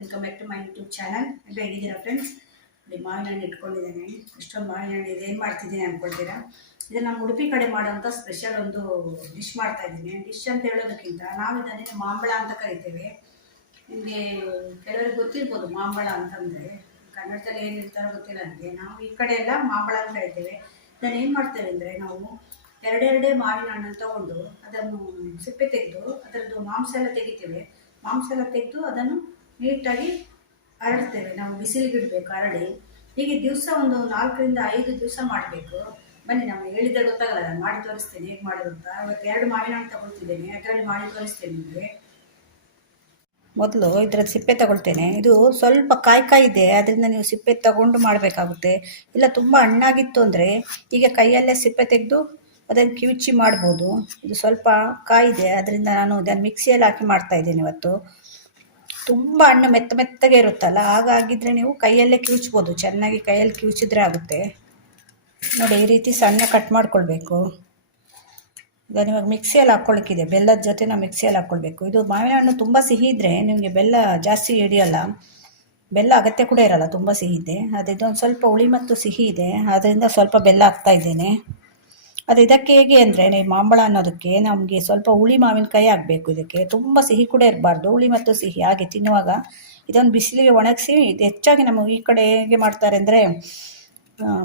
Welcome back to my YouTube channel. ಹೇಗಿದ್ದೀರಾ friends? ನೋಡಿ, ಮಾವಿನ ಹಣ್ಣು ಇಟ್ಕೊಂಡಿದ್ದೇನೆ. ಇಷ್ಟೊಂದು ಮಾವಿನ ಹಣ್ಣು ಇದೆ, ಏನು ಮಾಡ್ತಿದ್ದೀನಿ ಅಂದ್ಕೊಳ್ತೀರಾ? ಇದು ನಮ್ಮ ಉಡುಪಿ ಕಡೆ ಮಾಡೋವಂಥ ಸ್ಪೆಷಲ್ ಒಂದು ಡಿಶ್ ಮಾಡ್ತಾ ಇದ್ದೀನಿ. ಡಿಶ್ ಅಂತ ಹೇಳೋದಕ್ಕಿಂತ ನಾವು ಇದನ್ನೇ ಮಾಂಬಳ ಅಂತ ಕರಿತೇವೆ. ನಿಮಗೆ ಕೆಲವರಿಗೆ ಗೊತ್ತಿರ್ಬೋದು ಮಾಂಬಳ ಅಂತಂದರೆ. ಕನ್ನಡದಲ್ಲಿ ಏನಿರ್ತಾರೋ ಗೊತ್ತಿಲ್ಲ ನನಗೆ. ನಾವು ಈ ಕಡೆ ಎಲ್ಲ ಮಾಂಬಳ ಅಂತ ಕರಿತೇವೆ. ಇದನ್ನು ಏನು ಮಾಡ್ತೇವೆ ಅಂದರೆ, ನಾವು ಎರಡೆರಡೇ ಮಾವಿನ ಹಣ್ಣನ್ನು ತಗೊಂಡು ಅದನ್ನು ಸಿಪ್ಪೆ ತೆಗೆದು ಅದರದ್ದು ಮಾಂಸ ಎಲ್ಲ ತೆಗಿತೇವೆ. ಮಾಂಸ ಎಲ್ಲ ತೆಗೆದು ಅದನ್ನು ನೀಟಾಗಿ ಹರಡ್ತೇವೆ. ನಾವು ಬಿಸಿಲಿಗೆ ಇಡಬೇಕು ಹರಡಿ. ಹೀಗೆ ದಿವಸ ಒಂದು 4ರಿಂದ 5 ದಿವಸ ಮಾಡಬೇಕು. ಬನ್ನಿ, ನಾವು ಹೇಳಿದ್ರೆ ಗೊತ್ತಾಗಲ್ಲ, ನಾನು ಮಾಡಿ ತೋರಿಸ್ತೇನೆ ಹೇಗೆ ಮಾಡೋದು ಅಂತ. ಇವತ್ತು 2 ಮಾವಿನ ಹಣ್ಣು ತಗೊಳ್ತಿದ್ದೇನೆ, ಅದರಲ್ಲಿ ಮಾಡಿ ತೋರಿಸ್ತೇನೆ ನಿಮಗೆ. ಮೊದಲು ಇದರದ್ದು ಸಿಪ್ಪೆ ತಗೊಳ್ತೇನೆ. ಇದು ಸ್ವಲ್ಪ ಕಾಯಿ ಇದೆ, ಅದರಿಂದ ನೀವು ಸಿಪ್ಪೆ ತಗೊಂಡು ಮಾಡಬೇಕಾಗುತ್ತೆ. ಇಲ್ಲ ತುಂಬ ಹಣ್ಣಾಗಿತ್ತು ಅಂದರೆ ಈಗ ಕೈಯಲ್ಲೇ ಸಿಪ್ಪೆ ತೆಗೆದು ಅದನ್ನು ಕಿವುಚಿ ಮಾಡ್ಬೋದು. ಇದು ಸ್ವಲ್ಪ ಕಾಯಿದೆ, ಅದರಿಂದ ನಾನು ಇದನ್ನು ಮಿಕ್ಸಿಯಲ್ಲಿ ಹಾಕಿ ಮಾಡ್ತಾಯಿದ್ದೇನೆ ಇವತ್ತು. ತುಂಬ ಹಣ್ಣು ಮೆತ್ತಗೆ ಇರುತ್ತಲ್ಲ, ಹಾಗಾಗಿದ್ದರೆ ನೀವು ಕೈಯಲ್ಲೇ ಕಿವುಚ್ಬೋದು. ಚೆನ್ನಾಗಿ ಕೈಯಲ್ಲಿ ಕಿವುಚಿದ್ರೆ ಆಗುತ್ತೆ. ನೋಡಿ, ಈ ರೀತಿ ಸಣ್ಣ ಕಟ್ ಮಾಡ್ಕೊಳ್ಬೇಕು. ಇದನ್ನು ಇವಾಗ ಮಿಕ್ಸಿಯಲ್ಲಿ ಹಾಕ್ಕೊಳ್ಳಿಕ್ಕಿದೆ. ಬೆಲ್ಲದ ಜೊತೆ ನಾವು ಮಿಕ್ಸಿಯಲ್ಲಿ ಹಾಕ್ಕೊಳ್ಬೇಕು. ಇದು ಮಾವಿನ ಹಣ್ಣು ತುಂಬ ಸಿಹಿ ಇದ್ದರೆ ನಿಮಗೆ ಬೆಲ್ಲ ಜಾಸ್ತಿ ಹಿಡಿಯಲ್ಲ. ಬೆಲ್ಲ ಅಗತ್ಯ ಕೂಡ ಇರಲ್ಲ, ತುಂಬ ಸಿಹಿ ಇದೆ. ಅದೊಂದು ಸ್ವಲ್ಪ ಹುಳಿ ಮತ್ತು ಸಿಹಿ ಇದೆ, ಅದರಿಂದ ಸ್ವಲ್ಪ ಬೆಲ್ಲ ಹಾಕ್ತಾ ಇದ್ದೇನೆ. ಅದು ಇದಕ್ಕೆ ಹೇಗೆ ಅಂದರೆ, ನೀವು ಮಾಂಬಳ ಅನ್ನೋದಕ್ಕೆ ನಮಗೆ ಸ್ವಲ್ಪ ಹುಳಿ ಮಾವಿನಕಾಯಿ ಆಗಬೇಕು. ಇದಕ್ಕೆ ತುಂಬ ಸಿಹಿ ಕೂಡ ಇರಬಾರ್ದು, ಹುಳಿ ಮತ್ತು ಸಿಹಿ ಹಾಗೆ ತಿನ್ನುವಾಗ ಇದನ್ನು ಬಿಸಿಲಿಗೆ ಒಣಗಿಸಿ. ಇದು ಹೆಚ್ಚಾಗಿ ನಮ್ಮ ಈ ಕಡೆ ಹೇಗೆ ಮಾಡ್ತಾರೆ ಅಂದರೆ,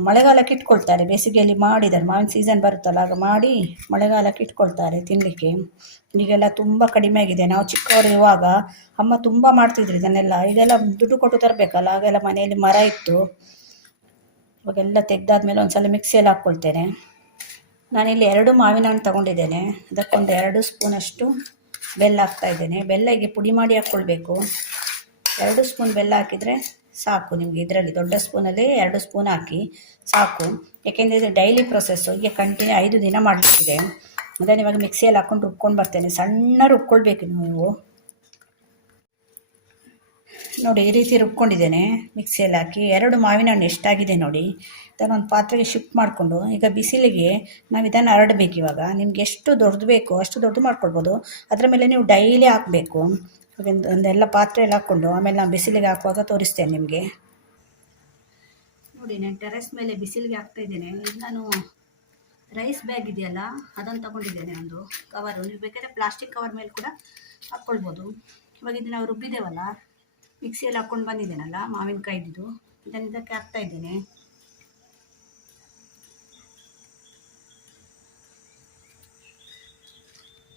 ಮಳೆಗಾಲಕ್ಕೆ ಇಟ್ಕೊಳ್ತಾರೆ. ಬೇಸಿಗೆಯಲ್ಲಿ ಮಾಡಿದ್ದಾರೆ, ಮಾವಿನ ಸೀಸನ್ ಬರುತ್ತಲ್ಲ ಆಗ ಮಾಡಿ ಮಳೆಗಾಲಕ್ಕೆ ಇಟ್ಕೊಳ್ತಾರೆ ತಿನ್ನಲಿಕ್ಕೆ. ಈಗೆಲ್ಲ ತುಂಬ ಕಡಿಮೆ ಆಗಿದೆ. ನಾವು ಚಿಕ್ಕವರು ಇರುವಾಗ ಅಮ್ಮ ತುಂಬ ಮಾಡ್ತಿದ್ರು ಇದನ್ನೆಲ್ಲ. ಈಗೆಲ್ಲ ದುಡ್ಡು ಕೊಟ್ಟು ತರಬೇಕಲ್ಲ, ಆಗೆಲ್ಲ ಮನೆಯಲ್ಲಿ ಮರ ಇತ್ತು. ಇವಾಗೆಲ್ಲ ತೆಗೆದಾದ್ಮೇಲೆ ಒಂದು ಸಲ ಮಿಕ್ಸಿಯಲ್ಲಿ ಹಾಕ್ಕೊಳ್ತೇನೆ. ನಾನಿಲ್ಲಿ 2 ಮಾವಿನ ಹಣ್ಣು ತೊಗೊಂಡಿದ್ದೇನೆ. ಅದಕ್ಕೊಂದು 2 ಸ್ಪೂನಷ್ಟು ಬೆಲ್ಲ ಹಾಕ್ತಾಯಿದ್ದೇನೆ. ಬೆಲ್ಲ ಹೀಗೆ ಪುಡಿ ಮಾಡಿ ಹಾಕ್ಕೊಳ್ಬೇಕು. 2 ಸ್ಪೂನ್ ಬೆಲ್ಲ ಹಾಕಿದರೆ ಸಾಕು ನಿಮಗೆ. ಇದರಲ್ಲಿ ದೊಡ್ಡ ಸ್ಪೂನಲ್ಲಿ 2 ಸ್ಪೂನ್ ಹಾಕಿ ಸಾಕು. ಏಕೆಂದರೆ ಇದು ಡೈಲಿ ಪ್ರೊಸೆಸ್ಸು, ಹೀಗೆ ಕಂಟಿನ್ಯೂ 5 ದಿನ ಮಾಡಲಿಕ್ಕಿದೆ. ಅದನ್ನು ಇವಾಗ ಮಿಕ್ಸಿಯಲ್ಲಿ ಹಾಕ್ಕೊಂಡು ರುಬ್ಕೊಂಡು ಬರ್ತೇನೆ. ಸಣ್ಣ ರುಬ್ಕೊಳ್ಬೇಕು ನೀವು. ನೋಡಿ, ಈ ರೀತಿ ರುಬ್ಕೊಂಡಿದ್ದೇನೆ ಮಿಕ್ಸಿಯಲ್ಲಿ ಹಾಕಿ. 2 ಮಾವಿನ ಹಣ್ಣು ಎಷ್ಟಾಗಿದೆ ನೋಡಿ. ಇದನ್ನೊಂದು ಪಾತ್ರೆಗೆ ಶಿಫ್ಟ್ ಮಾಡಿಕೊಂಡು ಈಗ ಬಿಸಿಲಿಗೆ ನಾವು ಇದನ್ನು ಹರಡಬೇಕು. ಇವಾಗ ನಿಮ್ಗೆ ಎಷ್ಟು ದೊಡ್ಡದು ಬೇಕೋ ಅಷ್ಟು ದೊಡ್ಡದು ಮಾಡ್ಕೊಳ್ಬೋದು. ಅದರ ಮೇಲೆ ನೀವು ಡೈಲಿ ಹಾಕಬೇಕು. ಒಂದೆಲ್ಲ ಪಾತ್ರೆಯಲ್ಲಿ ಹಾಕ್ಕೊಂಡು ಆಮೇಲೆ ನಾನು ಬಿಸಿಲಿಗೆ ಹಾಕುವಾಗ ತೋರಿಸ್ತೇನೆ ನಿಮಗೆ. ನೋಡಿ, ನಾನು ಟೆರೆಸ್ ಮೇಲೆ ಬಿಸಿಲಿಗೆ ಹಾಕ್ತಾಯಿದ್ದೇನೆ. ಈಗ ನಾನು ರೈಸ್ ಬ್ಯಾಗ್ ಇದೆಯಲ್ಲ ಅದನ್ನು ತಗೊಂಡಿದ್ದೇನೆ, ಒಂದು ಕವರು. ನೀವು ಬೇಕಾದರೆ ಪ್ಲಾಸ್ಟಿಕ್ ಕವರ್ ಮೇಲೆ ಕೂಡ ಹಾಕ್ಕೊಳ್ಬೋದು. ಇವಾಗ ಇದು ನಾವು ರುಬ್ಬಿದ್ದೇವಲ್ಲ, ಮಿಕ್ಸಿಯಲ್ಲಿ ಹಾಕ್ಕೊಂಡು ಬಂದಿದ್ದೇನಲ್ಲ ಮಾವಿನಕಾಯಿದ್ದು, ಇದನ್ನು ಇದಕ್ಕೆ ಹಾಕ್ತಾಯಿದ್ದೇನೆ.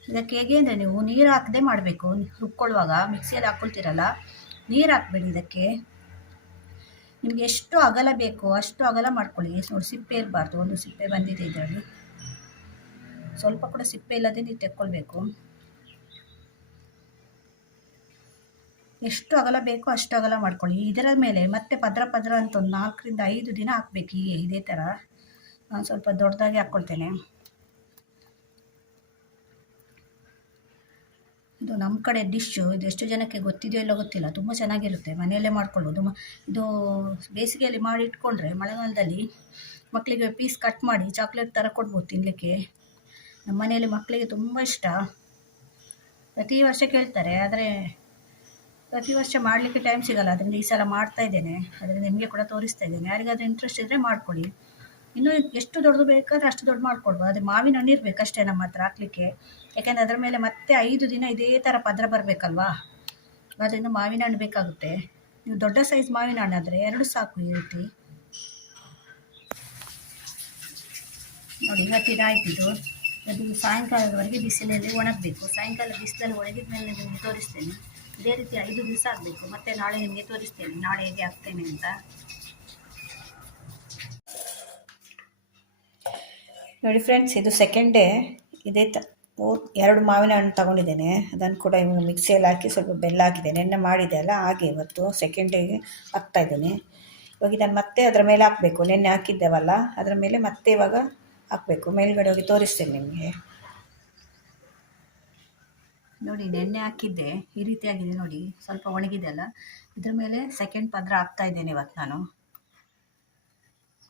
ಇದಕ್ಕೆ ಹೇಗೆ ಅಂದರೆ, ನೀವು ನೀರು ಹಾಕದೆ ಮಾಡಬೇಕು. ರುಬ್ಕೊಳ್ಳುವಾಗ ಮಿಕ್ಸಿಯಲ್ಲಿ ಹಾಕ್ಕೊಳ್ತೀರಲ್ಲ, ನೀರು ಹಾಕಬೇಡಿ ಇದಕ್ಕೆ. ನಿಮಗೆ ಎಷ್ಟು ಅಗಲ ಬೇಕೋ ಅಷ್ಟು ಅಗಲ ಮಾಡ್ಕೊಳ್ಳಿ. ನೋಡಿ, ಸಿಪ್ಪೆ ಇರಬಾರ್ದು. ಒಂದು ಸಿಪ್ಪೆ ಬಂದಿದೆ ಇದರಲ್ಲಿ, ಸ್ವಲ್ಪ ಕೂಡ ಸಿಪ್ಪೆ ಇಲ್ಲದೆ ನೀವು ತೆಕ್ಕೊಳ್ಬೇಕು. ಎಷ್ಟು ಅಗಲ ಬೇಕೋ ಅಷ್ಟು ಅಗಲ ಮಾಡ್ಕೊಳ್ಳಿ. ಇದರ ಮೇಲೆ ಮತ್ತೆ ಪದ್ರ ಅಂತ ಒಂದು 4ರಿಂದ 5 ದಿನ ಹಾಕಬೇಕು. ಇದೇ ಥರ ನಾನು ಸ್ವಲ್ಪ ದೊಡ್ಡದಾಗಿ ಹಾಕ್ಕೊಳ್ತೇನೆ. ಇದು ನಮ್ಮ ಕಡೆ ಡಿಶ್ಶು. ಇದು ಎಷ್ಟು ಜನಕ್ಕೆ ಗೊತ್ತಿದೆಯೋ ಇಲ್ಲೋ ಗೊತ್ತಿಲ್ಲ, ತುಂಬ ಚೆನ್ನಾಗಿರುತ್ತೆ. ಮನೆಯಲ್ಲೇ ಮಾಡ್ಕೊಳ್ಬೋದು. ಇದು ಬೇಸಿಗೆಯಲ್ಲಿ ಮಾಡಿ ಇಟ್ಕೊಂಡ್ರೆ ಮಳೆಗಾಲದಲ್ಲಿ ಮಕ್ಕಳಿಗೆ ಪೀಸ್ ಕಟ್ ಮಾಡಿ ಚಾಕ್ಲೇಟ್ ಥರ ಕೊಡ್ಬೋದು ತಿನ್ನಲಿಕ್ಕೆ. ನಮ್ಮ ಮನೆಯಲ್ಲಿ ಮಕ್ಕಳಿಗೆ ತುಂಬ ಇಷ್ಟ. ಪ್ರತಿ ವರ್ಷ ಕೇಳ್ತಾರೆ, ಆದರೆ ಪ್ರತಿ ವರ್ಷ ಮಾಡಲಿಕ್ಕೆ ಟೈಮ್ ಸಿಗಲ್ಲ. ಅದರಿಂದ ಈ ಸಲ ಮಾಡ್ತಾ ಇದ್ದೇನೆ. ಅದರಿಂದ ನಿಮಗೆ ಕೂಡ ತೋರಿಸ್ತಾ ಇದ್ದೇನೆ. ಯಾರಿಗಾದ್ರೂ ಇಂಟ್ರೆಸ್ಟ್ ಇದ್ದರೆ ಮಾಡ್ಕೊಳ್ಳಿ. ಇನ್ನೂ ಎಷ್ಟು ದೊಡ್ಡದು ಬೇಕಾದರೆ ಅಷ್ಟು ದೊಡ್ಡ ಮಾಡ್ಕೊಳ್ಬೋದು. ಆದರೆ ಮಾವಿನ ಹಣ್ಣು ಇರಬೇಕಷ್ಟೇ ನಮ್ಮ ಹತ್ರ ಹಾಕಲಿಕ್ಕೆ. ಯಾಕೆಂದರೆ ಅದರ ಮೇಲೆ ಮತ್ತೆ 5 ದಿನ ಇದೇ ಥರ ಪದ್ರ ಬರಬೇಕಲ್ವಾ, ಅದರಿಂದ ಮಾವಿನ ಹಣ್ಣು ಬೇಕಾಗುತ್ತೆ. ನೀವು ದೊಡ್ಡ ಸೈಜ್ ಮಾವಿನ ಹಣ್ಣು ಆದರೆ 2 ಸಾಕು. ಈ ರೀತಿ ನೋಡಿ, ಇವತ್ತಿನ ಆಯ್ತು ಇದು. ಅದು ಸಾಯಂಕಾಲದವರೆಗೆ ಬಿಸಿಲಲ್ಲಿ ಒಣಗಬೇಕು. ಸಾಯಂಕಾಲ ಬಿಸಿಲಲ್ಲಿ ಒಣಗಿದ ಮೇಲೆ ನಿಮಗೆ ತೋರಿಸ್ತೇನೆ. ಇದೇ ರೀತಿ 5 ದಿವಸ ಆಗಬೇಕು. ಮತ್ತು ನಾಳೆ ನಿಮಗೆ ತೋರಿಸ್ತೇನೆ ನಾಳೆ ಹೇಗೆ ಆಗ್ತೇನೆ ಅಂತ. ನೋಡಿ ಫ್ರೆಂಡ್ಸ್, ಇದು ಸೆಕೆಂಡ್ ಡೇ. ಇದೇ 2 ಮಾವಿನ ಹಣ್ಣು ತಗೊಂಡಿದ್ದೇನೆ. ಅದನ್ನು ಕೂಡ ಇವಾಗ ಮಿಕ್ಸಿಯಲ್ಲಿ ಹಾಕಿ ಸ್ವಲ್ಪ ಬೆಲ್ಲ ಹಾಕಿದೆ. ನೆನ್ನೆ ಮಾಡಿದೆ ಅಲ್ಲ, ಹಾಗೆ ಇವತ್ತು ಸೆಕೆಂಡ್ ಡೇಗೆ ಹಾಕ್ತಾಯಿದ್ದೇನೆ. ಇವಾಗ ಇದನ್ನು ಮತ್ತೆ ಅದರ ಮೇಲೆ ಹಾಕಬೇಕು. ನೆನ್ನೆ ಹಾಕಿದ್ದೇವಲ್ಲ ಅದರ ಮೇಲೆ ಮತ್ತೆ ಇವಾಗ ಹಾಕಬೇಕು. ಮೇಲ್ಗಡೆ ಹೋಗಿ ತೋರಿಸ್ತೇನೆ ನಿಮಗೆ. ನೋಡಿ, ನೆನ್ನೆ ಹಾಕಿದ್ದೆ ಈ ರೀತಿಯಾಗಿದೆ. ನೋಡಿ, ಸ್ವಲ್ಪ ಒಣಗಿದೆ ಅಲ್ಲ, ಇದ್ರ ಮೇಲೆ ಸೆಕೆಂಡ್ ಪದ್ರ ಹಾಕ್ತಾ ಇದ್ದೇನೆ ಇವತ್ತು ನಾನು.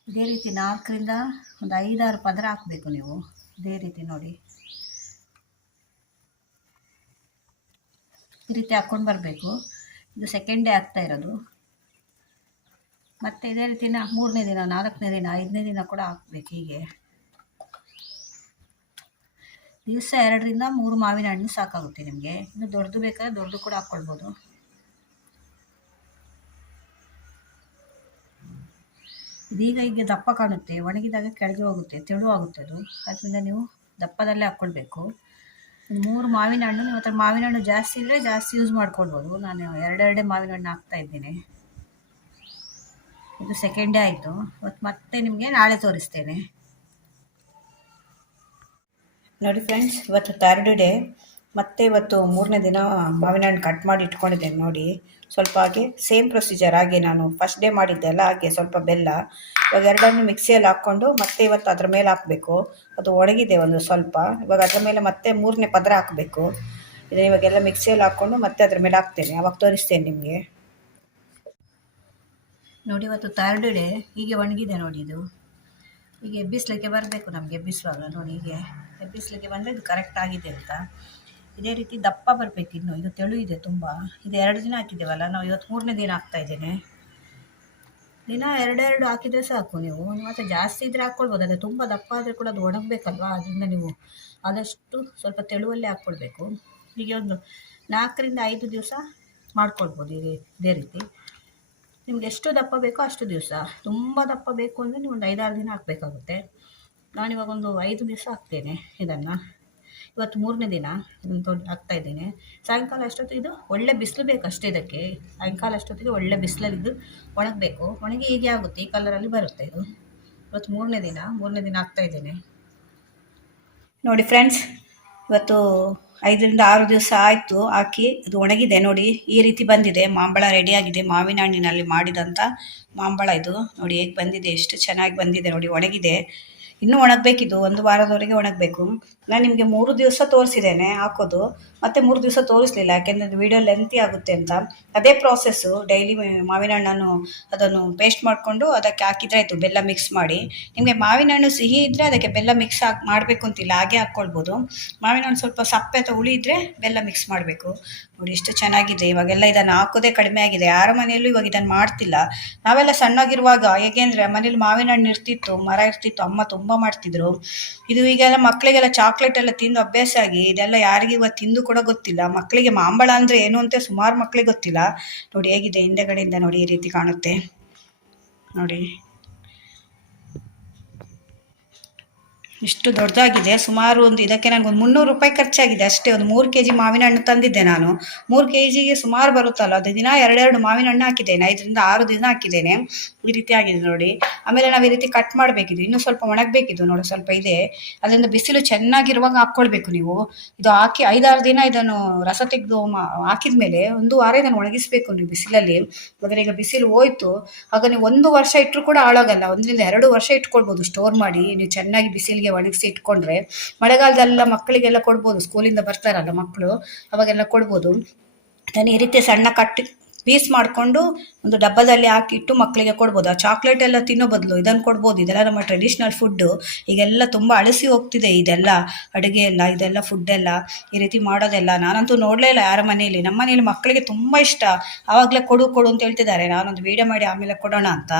ಇದೇ ರೀತಿ 4ರಿಂದ ಒಂದು 5-6 ಪದ್ರ ಹಾಕಬೇಕು ನೀವು. ಇದೇ ರೀತಿ ನೋಡಿ, ಈ ರೀತಿ ಹಾಕ್ಕೊಂಡು ಬರಬೇಕು. ಇದು ಸೆಕೆಂಡ್ ಡೇ ಆಗ್ತಾ ಇರೋದು. ಮತ್ತು ಇದೇ ರೀತಿ 3ನೇ ದಿನ, 4ನೇ ದಿನ, 5ನೇ ದಿನ ಕೂಡ ಹಾಕ್ಬೇಕು. ಹೀಗೆ ದಿವಸ 2ರಿಂದ 3 ಮಾವಿನ ಹಣ್ಣು ಸಾಕಾಗುತ್ತೆ ನಿಮಗೆ. ಇನ್ನು ದೊಡ್ಡದು ಬೇಕಾದ್ರೆ ದೊಡ್ಡದು ಕೂಡ ಹಾಕ್ಕೊಳ್ಬೋದು. ಇದೀಗ ಹೀಗೆ ದಪ್ಪ ಕಾಣುತ್ತೆ, ಒಣಗಿದಾಗ ಕೆಳಗೆ ಹೋಗುತ್ತೆ, ತೆಳು ಆಗುತ್ತೆ ಅದು. ಅದರಿಂದ ನೀವು ದಪ್ಪದಲ್ಲೇ ಹಾಕ್ಕೊಳ್ಬೇಕು. 3 ಮಾವಿನ ಹಣ್ಣು, ನಿಮ್ಮ ಹತ್ರ ಮಾವಿನ ಹಣ್ಣು ಜಾಸ್ತಿ ಇದ್ದರೆ ಜಾಸ್ತಿ ಯೂಸ್ ಮಾಡ್ಕೊಳ್ಬೋದು. ನಾನು 2 ಮಾವಿನ ಹಣ್ಣು ಹಾಕ್ತಾ ಇದ್ದೀನಿ. ಇದು ಸೆಕೆಂಡ್ ಡೇ ಆಯಿತು. ಇವತ್ತು ಮತ್ತೆ ನಿಮಗೆ ನಾಳೆ ತೋರಿಸ್ತೇನೆ ನೋಡಿ ಫ್ರೆಂಡ್ಸ್. ಇವತ್ತು 3rd ಡೇ, ಮತ್ತೆ ಇವತ್ತು 3ನೇ ದಿನ ಮಾವಿನ ಹಣ್ಣು ಕಟ್ ಮಾಡಿ ಇಟ್ಕೊಂಡಿದ್ದೇನೆ ನೋಡಿ. ಸ್ವಲ್ಪ ಹಾಗೆ ಸೇಮ್ ಪ್ರೊಸೀಜರ್ ಹಾಗೆ ನಾನು ಫಸ್ಟ್ ಡೇ ಮಾಡಿದ್ದೆ ಅಲ್ಲ, ಹಾಗೆ ಸ್ವಲ್ಪ ಬೆಲ್ಲ. ಇವಾಗ 2 ಮಿಕ್ಸಿಯಲ್ಲಿ ಹಾಕ್ಕೊಂಡು ಮತ್ತೆ ಇವತ್ತು ಅದ್ರ ಮೇಲೆ ಹಾಕಬೇಕು. ಅದು ಒಣಗಿದೆ ಒಂದು ಸ್ವಲ್ಪ. ಇವಾಗ ಅದ್ರ ಮೇಲೆ ಮತ್ತೆ 3ನೇ ಪದರ ಹಾಕಬೇಕು. ಇದನ್ನು ಇವಾಗೆಲ್ಲ ಮಿಕ್ಸಿಯಲ್ಲಿ ಹಾಕ್ಕೊಂಡು ಮತ್ತೆ ಅದ್ರ ಮೇಲೆ ಹಾಕ್ತೇನೆ, ಅವಾಗ ತೋರಿಸ್ತೇನೆ ನಿಮಗೆ ನೋಡಿ. ಇವತ್ತು 3rd ಡೇ ಹೀಗೆ ಒಣಗಿದೆ ನೋಡಿ. ಇದು ಹೀಗೆ ಎಬ್ಬಿಸ್ಲಿಕ್ಕೆ ಬರಬೇಕು ನಮಗೆ. ಎಬ್ಬಿಸುವಾಗ ನೋಡಿ, ಹೀಗೆ ಎಬ್ಬಿಸ್ಲಿಕ್ಕೆ ಬಂದರೆ ಇದು ಕರೆಕ್ಟ್ ಆಗಿದೆ ಅಂತ. ಇದೇ ರೀತಿ ದಪ್ಪ ಬರಬೇಕು. ಇನ್ನು ಇದು ತೆಳು ಇದೆ ತುಂಬ. ಇದು 2 ದಿನ ಹಾಕಿದ್ದೇವಲ್ಲ ನಾವು, ಇವತ್ತು 3ನೇ ದಿನ ಹಾಕ್ತಾ ಇದ್ದೇನೆ. ದಿನ 2 ಹಾಕಿದರೆ ಸಾಕು. ನೀವು ಮತ್ತು ಜಾಸ್ತಿ ಇದ್ದರೆ ಹಾಕ್ಕೊಳ್ಬೋದು. ಅದೇ ತುಂಬ ದಪ್ಪ ಆದರೆ ಕೂಡ ಅದು ಒಣಗಬೇಕಲ್ವಾ, ಅದರಿಂದ ನೀವು ಆದಷ್ಟು ಸ್ವಲ್ಪ ತೆಳುವಲ್ಲೇ ಹಾಕ್ಕೊಳ್ಬೇಕು. ಹೀಗೆ ಒಂದು 4ರಿಂದ 5 ದಿವಸ ಮಾಡ್ಕೊಳ್ಬೋದು ಇದೇ ರೀತಿ. ನಿಮ್ಗೆ ಎಷ್ಟು ದಪ್ಪ ಬೇಕೋ ಅಷ್ಟು ದಿವಸ. ತುಂಬ ದಪ್ಪ ಬೇಕು ಅಂದರೆ ನೀವು ಒಂದು 5-6 ದಿನ ಹಾಕಬೇಕಾಗುತ್ತೆ. ನಾನಿವಾಗ ಒಂದು 5 ದಿವಸ ಹಾಕ್ತೇನೆ ಇದನ್ನು. ಇವತ್ತು 3ನೇ ದಿನ ಇದನ್ನು ಹಾಕ್ತಾಯಿದ್ದೇನೆ. ಸಾಯಂಕಾಲ ಅಷ್ಟೊತ್ತಿಗೆ ಇದು ಒಳ್ಳೆ ಬಿಸಿಲು ಬೇಕು ಅಷ್ಟೇ ಇದಕ್ಕೆ. ಸಾಯಂಕಾಲ ಅಷ್ಟೊತ್ತಿಗೆ ಒಳ್ಳೆ ಬಿಸಿಲಲ್ಲಿದ್ದು ಒಣಗಬೇಕು. ಒಣಗಿ ಹೀಗೆ ಆಗುತ್ತೆ, ಈ ಕಲರಲ್ಲಿ ಬರುತ್ತೆ ಇದು. ಇವತ್ತು 3ನೇ ದಿನ ಹಾಕ್ತಾಯಿದ್ದೇನೆ ನೋಡಿ ಫ್ರೆಂಡ್ಸ್. ಇವತ್ತು 5ರಿಂದ 6 ದಿವಸ ಆಯಿತು ಹಾಕಿ. ಅದು ಒಣಗಿದೆ ನೋಡಿ, ಈ ರೀತಿ ಬಂದಿದೆ. ಮಾಂಬಳ ರೆಡಿಯಾಗಿದೆ. ಮಾವಿನ ಹಣ್ಣಿನಲ್ಲಿ ಮಾಡಿದಂಥ ಮಾಂಬಳ ಇದು ನೋಡಿ ಹೇಗೆ ಬಂದಿದೆ, ಎಷ್ಟು ಚೆನ್ನಾಗಿ ಬಂದಿದೆ ನೋಡಿ. ಒಣಗಿದೆ, ಇನ್ನೂ ಒಣಗಬೇಕಿದು. 1 ವಾರದವರೆಗೆ ಒಣಗಬೇಕು. ನಾನು ನಿಮಗೆ 3 ದಿವಸ ತೋರಿಸಿದ್ದೇನೆ ಹಾಕೋದು, ಮತ್ತು 3 ದಿವಸ ತೋರಿಸಲಿಲ್ಲ, ಯಾಕೆಂದರೆ ಅದು ವೀಡಿಯೋ ಲೆಂತಿ ಆಗುತ್ತೆ ಅಂತ. ಅದೇ ಪ್ರಾಸೆಸ್ಸು. ಡೈಲಿ ಮಾವಿನ ಹಣ್ಣನ್ನು ಅದನ್ನು ಪೇಸ್ಟ್ ಮಾಡಿಕೊಂಡು ಅದಕ್ಕೆ ಹಾಕಿದರೆ ಆಯಿತು, ಬೆಲ್ಲ ಮಿಕ್ಸ್ ಮಾಡಿ. ನಿಮಗೆ ಮಾವಿನ ಹಣ್ಣು ಸಿಹಿ ಇದ್ದರೆ ಅದಕ್ಕೆ ಬೆಲ್ಲ ಮಿಕ್ಸ್ ಮಾಡಬೇಕು ಅಂತಿಲ್ಲ, ಹಾಗೆ ಹಾಕ್ಕೊಳ್ಬೋದು. ಮಾವಿನ ಹಣ್ಣು ಸ್ವಲ್ಪ ಸಪ್ಪೆ ಅಥವಾ ಹುಳಿ ಇದ್ದರೆ ಬೆಲ್ಲ ಮಿಕ್ಸ್ ಮಾಡಬೇಕು ನೋಡಿ. ಎಷ್ಟು ಚೆನ್ನಾಗಿದೆ. ಇವಾಗೆಲ್ಲ ಇದನ್ನು ಹಾಕೋದೇ ಕಡಿಮೆ ಆಗಿದೆ. ಯಾರ ಮನೆಯಲ್ಲೂ ಇವಾಗ ಇದನ್ನು ಮಾಡ್ತಿಲ್ಲ. ನಾವೆಲ್ಲ ಸಣ್ಣಗಿರುವಾಗ ಹೇಗೆಂದರೆ ಮನೇಲಿ ಮಾವಿನ ಹಣ್ಣು ಇರ್ತಿತ್ತು, ಮರ ಇರ್ತಿತ್ತು, ಅಮ್ಮ ತುಂಬ ಮಾಡ್ತಿದ್ರು. ಇದು ಈಗೆಲ್ಲ ಮಕ್ಕಳಿಗೆಲ್ಲ ಚಾಕ್ಲೇಟ್ ಎಲ್ಲ ತಿಂದು ಅಭ್ಯಾಸ ಆಗಿ ಇದೆಲ್ಲ ಯಾರಿಗೆ ಇವತ್ತು ತಿಂದು ಕೂಡ ಗೊತ್ತಿಲ್ಲ. ಮಕ್ಕಳಿಗೆ ಮಾಂಬಳ ಅಂದರೆ ಏನು ಅಂತ ಸುಮಾರು ಮಕ್ಕಳಿಗೆ ಗೊತ್ತಿಲ್ಲ ನೋಡಿ. ಹೇಗಿದೆ ಹಿಂದೆಗಡೆಯಿಂದ ನೋಡಿ, ಈ ರೀತಿ ಕಾಣುತ್ತೆ ನೋಡಿ. ಇಷ್ಟು ದೊಡ್ಡದಾಗಿದೆ. ಸುಮಾರು ಒಂದು ಇದಕ್ಕೆ ನನಗೊಂದು 300 ರೂಪಾಯಿ ಖರ್ಚಾಗಿದೆ ಅಷ್ಟೇ. ಒಂದು 3 kg ಮಾವಿನ ಹಣ್ಣು ತಂದಿದ್ದೆ ನಾನು. 3 kgಗೆ ಸುಮಾರು ಬರುತ್ತಲ್ಲ, ಅದು ದಿನ 2 ಮಾವಿನ ಹಣ್ಣು ಹಾಕಿದ್ದೇನೆ. 5ರಿಂದ 6 ದಿನ ಹಾಕಿದ್ದೇನೆ. ಈ ರೀತಿ ಆಗಿದೆ ನೋಡಿ. ಆಮೇಲೆ ನಾವು ಈ ರೀತಿ ಕಟ್ ಮಾಡಬೇಕಿದ್ದು, ಇನ್ನೂ ಸ್ವಲ್ಪ ಒಣಗಬೇಕಿದ್ದು ನೋಡಿ, ಸ್ವಲ್ಪ ಇದೆ. ಅದರಿಂದ ಬಿಸಿಲು ಚೆನ್ನಾಗಿರುವಾಗ ಹಾಕ್ಕೊಳ್ಬೇಕು ನೀವು. ಇದು ಹಾಕಿ 5-6 ದಿನ ಇದನ್ನು ರಸ ತೆಗೆದು ಹಾಕಿದ ಮೇಲೆ 1 ವಾರ ಇದನ್ನು ಒಣಗಿಸ್ಬೇಕು ನೀವು ಬಿಸಿಲಲ್ಲಿ. ಆದರೆ ಈಗ ಬಿಸಿಲು ಹೋಯ್ತು, ಆಗ ನೀವು 1 ವರ್ಷ ಇಟ್ಟರು ಕೂಡ ಹಾಳಾಗಲ್ಲ. 1ರಿಂದ 2 ವರ್ಷ ಇಟ್ಕೊಳ್ಬೋದು ಸ್ಟೋರ್ ಮಾಡಿ ನೀವು ಚೆನ್ನಾಗಿ ಬಿಸಿಲಿಗೆ ಒಣಗಿಸಿ ಇಟ್ಕೊಂಡ್ರೆ. ಮಳೆಗಾಲದಲ್ಲ ಮಕ್ಕಳಿಗೆಲ್ಲ ಕೊಡ್ಬೋದು, ಸ್ಕೂಲಿಂದ ಬರ್ತಾರಲ್ಲ ಮಕ್ಕಳು, ಅವಾಗೆಲ್ಲ ಕೊಡ್ಬೋದು. ಅದನ್ನು ಈ ರೀತಿ ಸಣ್ಣ ಪೀಸ್ ಮಾಡಿಕೊಂಡು ಒಂದು ಡಬ್ಬದಲ್ಲಿ ಹಾಕಿಟ್ಟು ಮಕ್ಕಳಿಗೆ ಕೊಡ್ಬೋದು. ಆ ಚಾಕ್ಲೇಟ್ ಎಲ್ಲ ತಿನ್ನೋ ಬದಲು ಇದನ್ನು ಕೊಡ್ಬೋದು. ಇದೆಲ್ಲ ನಮ್ಮ ಟ್ರೆಡಿಷ್ನಲ್ ಫುಡ್ಡು. ಈಗೆಲ್ಲ ತುಂಬ ಅಳಿಸಿ ಹೋಗ್ತಿದೆ ಇದೆಲ್ಲ ಅಡುಗೆ ಎಲ್ಲ, ಇದೆಲ್ಲ ಫುಡ್ಡೆಲ್ಲ ಈ ರೀತಿ ಮಾಡೋದೆಲ್ಲ. ನಾನಂತೂ ನೋಡಲೇ ಇಲ್ಲ ಯಾರ ಮನೆಯಲ್ಲಿ. ನಮ್ಮ ಮನೆಯಲ್ಲಿ ಮಕ್ಕಳಿಗೆ ತುಂಬ ಇಷ್ಟ. ಆವಾಗಲೇ ಕೊಡು ಅಂತ ಹೇಳ್ತಿದ್ದಾರೆ. ನಾನೊಂದು ವೀಡಿಯೋ ಮಾಡಿ ಆಮೇಲೆ ಕೊಡೋಣ ಅಂತ.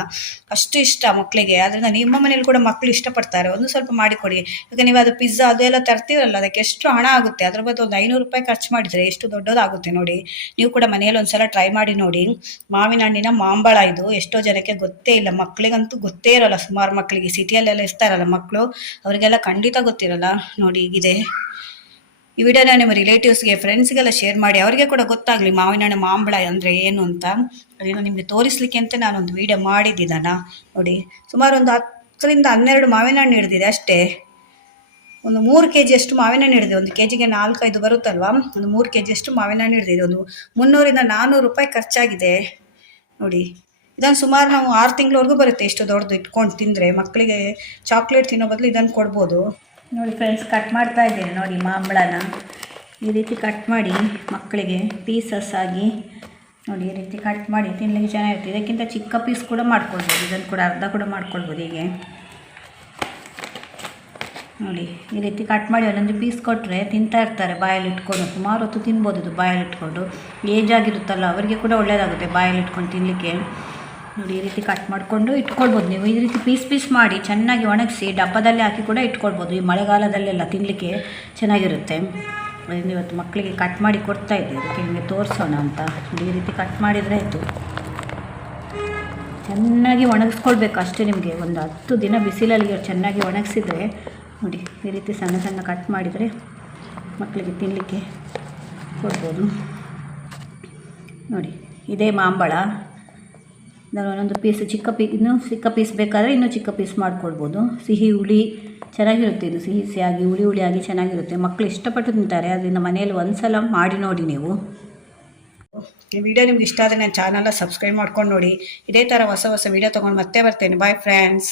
ಅಷ್ಟು ಇಷ್ಟ ಮಕ್ಕಳಿಗೆ. ಅದರಿಂದ ನಿಮ್ಮ ಮನೇಲಿ ಕೂಡ ಮಕ್ಕಳು ಇಷ್ಟಪಡ್ತಾರೆ. ಒಂದು ಸ್ವಲ್ಪ ಮಾಡಿಕೊಡಿ. ಈಗ ನೀವು ಅದು ಪಿಜ್ಜಾ ಅದೆಲ್ಲ ತರ್ತೀರಲ್ಲ, ಅದಕ್ಕೆ ಎಷ್ಟು ಹಣ ಆಗುತ್ತೆ. ಅದ್ರ ಬದಲು ಒಂದು 500 ರೂಪಾಯಿ ಖರ್ಚು ಮಾಡಿದರೆ ಎಷ್ಟು ದೊಡ್ಡದಾಗುತ್ತೆ ನೋಡಿ. ನೀವು ಕೂಡ ಮನೆಯಲ್ಲಿ ಒಂದು ಸಲ ಟ್ರೈ ಮಾಡಿ ನೋಡಿ. ಮಾವಿನ ಹಣ್ಣಿನ ಮಾಂಬಳ ಇದು. ಎಷ್ಟೋ ಜನಕ್ಕೆ ಗೊತ್ತೇ ಇಲ್ಲ, ಮಕ್ಕಳಿಗಂತೂ ಗೊತ್ತೇ ಇರೋಲ್ಲ. ಸುಮಾರು ಮಕ್ಕಳಿಗೆ ಸಿಟಿಯಲ್ಲೆಲ್ಲ ಇರ್ತಾರಲ್ಲ ಮಕ್ಕಳು, ಅವರಿಗೆಲ್ಲ ಖಂಡಿತ ಗೊತ್ತಿರಲ್ಲ ನೋಡಿ. ಹೀಗಿದೆ. ಈ ವಿಡಿಯೋನ ನಿಮ್ಮ ರಿಲೇಟಿವ್ಸ್ಗೆ, ಫ್ರೆಂಡ್ಸ್ಗೆಲ್ಲ ಶೇರ್ ಮಾಡಿ, ಅವರಿಗೆ ಕೂಡ ಗೊತ್ತಾಗಲಿ ಮಾವಿನ ಹಣ್ಣು ಮಾಂಬಳ ಅಂದರೆ ಏನು ಅಂತ. ಅದೇನೋ ನಿಮಗೆ ತೋರಿಸ್ಲಿಕ್ಕೆ ಅಂತ ನಾನೊಂದು ವಿಡಿಯೋ ಮಾಡಿದ್ದಿದ್ದಾನ ನೋಡಿ. ಸುಮಾರು ಒಂದು 10ರಿಂದ 12 ಮಾವಿನ ಹಣ್ಣು ಹಿಡಿದಿದೆ ಅಷ್ಟೇ. ಒಂದು 3 kg ಅಷ್ಟು ಮಾವಿನ ಹಣ್ಣು ಹಿಡಿದಿದೆ. 1 kgಗೆ 4-5 ಬರುತ್ತಲ್ವ, ಒಂದು 3 kg ಅಷ್ಟು ಮಾವಿನ ಹಣ್ಣು ಹಿಡಿದಿದೆ. ಒಂದು 300ರಿಂದ 400 ರೂಪಾಯಿ ಖರ್ಚಾಗಿದೆ ನೋಡಿ. ಇದನ್ನು ಸುಮಾರು ನಾವು 6 ತಿಂಗಳವರೆಗೂ ಬರುತ್ತೆ. ಇಷ್ಟು ದೊಡ್ಡದು ಇಟ್ಕೊಂಡು ತಿಂದರೆ ಮಕ್ಕಳಿಗೆ ಚಾಕ್ಲೇಟ್ ತಿನ್ನೋ ಬದಲು ಇದನ್ನು ಕೊಡ್ಬೋದು ನೋಡಿ. ಫ್ರೆಂಡ್ಸ್, ಕಟ್ ಮಾಡ್ತಾ ಇದ್ದೀನಿ ನೋಡಿ ಮಾಂಬಳನ. ಈ ರೀತಿ ಕಟ್ ಮಾಡಿ ಮಕ್ಕಳಿಗೆ ಪೀಸಸ್ ಆಗಿ ನೋಡಿ, ಈ ರೀತಿ ಕಟ್ ಮಾಡಿ ತಿನ್ನಲಿಕ್ಕೆ ಚೆನ್ನಾಗಿರುತ್ತೆ. ಇದಕ್ಕಿಂತ ಚಿಕ್ಕ ಪೀಸ್ ಕೂಡ ಮಾಡ್ಕೊಳ್ಬೋದು. ಇದನ್ನು ಕೂಡ ಅರ್ಧ ಕೂಡ ಮಾಡ್ಕೊಳ್ಬೋದು. ಹೀಗೆ ನೋಡಿ ಈ ರೀತಿ ಕಟ್ ಮಾಡಿ ಒಂದೊಂದು ಪೀಸ್ ಕೊಟ್ಟರೆ ತಿಂತಾ ಇರ್ತಾರೆ ಬಾಯಲ್ಲಿ ಇಟ್ಕೊಂಡು. ಸುಮಾರು ಹೊತ್ತು ತಿನ್ಬೋದು ಇದು ಬಾಯಲ್ಲಿ ಇಟ್ಕೊಂಡು. ಏಜ್ ಆಗಿರುತ್ತಲ್ಲ ಅವರಿಗೆ ಕೂಡ ಒಳ್ಳೆಯದಾಗುತ್ತೆ ಬಾಯಲ್ಲಿ ಇಟ್ಕೊಂಡು ತಿನ್ನಲಿಕ್ಕೆ. ನೋಡಿ ಈ ರೀತಿ ಕಟ್ ಮಾಡಿಕೊಂಡು ಇಟ್ಕೊಳ್ಬೋದು ನೀವು. ಈ ರೀತಿ ಪೀಸ್ ಮಾಡಿ ಚೆನ್ನಾಗಿ ಒಣಗಿಸಿ ಡಬ್ಬದಲ್ಲಿ ಹಾಕಿ ಕೂಡ ಇಟ್ಕೊಳ್ಬೋದು. ಈ ಮಳೆಗಾಲದಲ್ಲೆಲ್ಲ ತಿನ್ನಲಿಕ್ಕೆ ಚೆನ್ನಾಗಿರುತ್ತೆ. ಅದರಿಂದ ಇವತ್ತು ಮಕ್ಕಳಿಗೆ ಕಟ್ ಮಾಡಿ ಕೊಡ್ತಾಯಿದ್ದೆ, ಅದಕ್ಕೆ ನಿಮಗೆ ತೋರಿಸೋಣ ಅಂತ. ನೋಡಿ ಈ ರೀತಿ ಕಟ್ ಮಾಡಿದರೆ ಆಯಿತು. ಚೆನ್ನಾಗಿ ಒಣಗಿಸ್ಕೊಳ್ಬೇಕು ಅಷ್ಟೇ. ನಿಮಗೆ ಒಂದು 10 ದಿನ ಬಿಸಿಲಲ್ಲಿ ಚೆನ್ನಾಗಿ ಒಣಗಿಸಿದರೆ ನೋಡಿ ಈ ರೀತಿ ಸಣ್ಣ ಸಣ್ಣ ಕಟ್ ಮಾಡಿದರೆ ಮಕ್ಕಳಿಗೆ ತಿನ್ನಲಿಕ್ಕೆ ಕೊಡ್ಬೋದು. ನೋಡಿ ಇದೇ ಮಾಂಬಳ. ನಾನು ಒಂದೊಂದು ಪೀಸ್ ಇನ್ನೂ ಚಿಕ್ಕ ಪೀಸ್ ಬೇಕಾದರೆ ಇನ್ನೂ ಚಿಕ್ಕ ಪೀಸ್ ಮಾಡ್ಕೊಳ್ಬೋದು. ಸಿಹಿ ಹುಳಿ ಚೆನ್ನಾಗಿರುತ್ತೆ ಇದು. ಸಿಹಿಯಾಗಿ ಹುಳಿಯಾಗಿ ಚೆನ್ನಾಗಿರುತ್ತೆ. ಮಕ್ಕಳು ಇಷ್ಟಪಟ್ಟು ತಿಂತಾರೆ. ಅದರಿಂದ ಮನೆಯಲ್ಲಿ ಒಂದು ಸಲ ಮಾಡಿ ನೋಡಿ ನೀವು. ಈ ವಿಡಿಯೋ ನಿಮ್ಗೆ ಇಷ್ಟ ಆದರೆ ನನ್ನ ಚಾನಲ್ನ ಸಬ್ಸ್ಕ್ರೈಬ್ ಮಾಡ್ಕೊಂಡು ನೋಡಿ. ಇದೇ ಥರ ಹೊಸ ಹೊಸ ವಿಡಿಯೋ ತೊಗೊಂಡು ಮತ್ತೆ ಬರ್ತೇನೆ. Bye friends.